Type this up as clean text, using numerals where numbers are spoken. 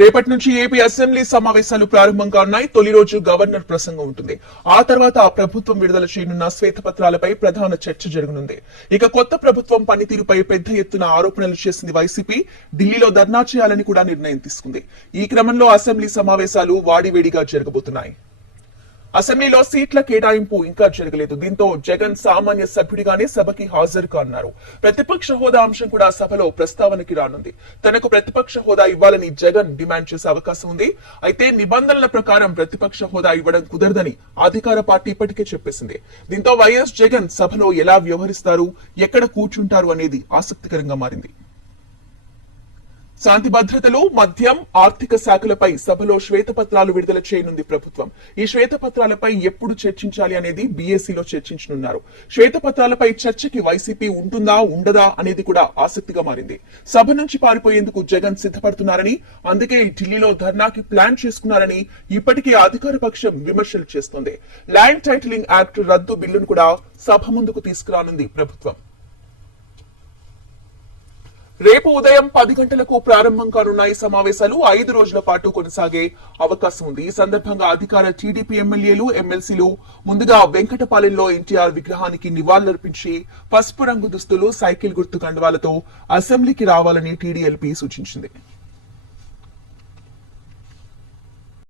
రేపటి నుంచి AP assembly సమావేశాలు ప్రారంభంగా ఉన్నాయి. తొలి రోజు గవర్నర్ ప్రసంగం ఉంటుంది. ఆ తర్వాత ప్రభుత్వం విడుదల చేయనున్న శ్వేతపత్రాలపై ప్రధాన చర్చ జరగనుంది. ఇక కొత్త ప్రభుత్వం పనితీరుపై పెద్ద ఎత్తున ఆరోపణలు చేసింది వైసీపీ. ఢిల్లీలో ధర్నా చేయాలని కూడా నిర్ణయం తీసుకుంది. ఈ క్రమంలో అసెంబ్లీ సమావేశాలు వాడివేడిగా జరగబోతున్నాయి. అసెంబ్లీలో సీట్ల కేటాయింపు ఇంకా జరగలేదు. దీంతో జగన్ సామాన్య సభ్యుడిగానే సభకి హాజరు కానున్నారు. ప్రతిపక్ష హోదా అంశం కూడా సభలో ప్రస్తావనకి రానుంది. తనకు ప్రతిపక్ష హోదా ఇవ్వాలని జగన్ డిమాండ్ చేసే అవకాశం ఉంది. అయితే నిబంధనల ప్రకారం ప్రతిపక్ష హోదా ఇవ్వడం కుదరదని అధికార పార్టీ ఇప్పటికే చెప్పేసింది. దీంతో వైఎస్ జగన్ సభలో ఎలా వ్యవహరిస్తారు, ఎక్కడ కూర్చుంటారు అనేది ఆసక్తికరంగా మారింది. శాంతి భద్రతలు, మద్యం, ఆర్థిక శాఖలపై సభలో శ్వేతపత్రాలు విడుదల చేయనుంది ప్రభుత్వం. ఈ శ్వేతపత్రాలపై ఎప్పుడు చర్చించాలి అనేది బీఏసీలో చర్చించనున్నారు. శ్వేతపత్రాలపై చర్చకి వైసీపీ ఉంటుందా ఉండదా అనేది కూడా ఆసక్తిగా మారింది. సభ నుంచి పారిపోయేందుకు జగన్ సిద్ధపడుతున్నారని, అందుకే ఢిల్లీలో ధర్నాకి ప్లాన్ చేసుకున్నారని ఇప్పటికే అధికార పక్షం విమర్శలు చేస్తోంది. ల్యాండ్ టైటిలింగ్ యాక్ట్ రద్దు బిల్లును కూడా సభ ముందుకు తీసుకురానుంది ప్రభుత్వం. రేపు ఉదయం 10 గంటలకు ప్రారంభం కానున్న ఈ సమావేశాలు 5 రోజుల పాటు కొనసాగే అవకాశం ఉంది. ఈ సందర్భంగా అధికార టీడీపీ ఎమ్మెల్యేలు, ఎమ్మెల్సీలు ముందుగా వెంకటపాలెంలో ఎన్టీఆర్ విగ్రహానికి నివాళులర్పించి పసుపు రంగు దుస్తులు, సైకిల్ గుర్తు కండువాలతో అసెంబ్లీకి రావాలని టీడీఎల్పీ సూచించింది.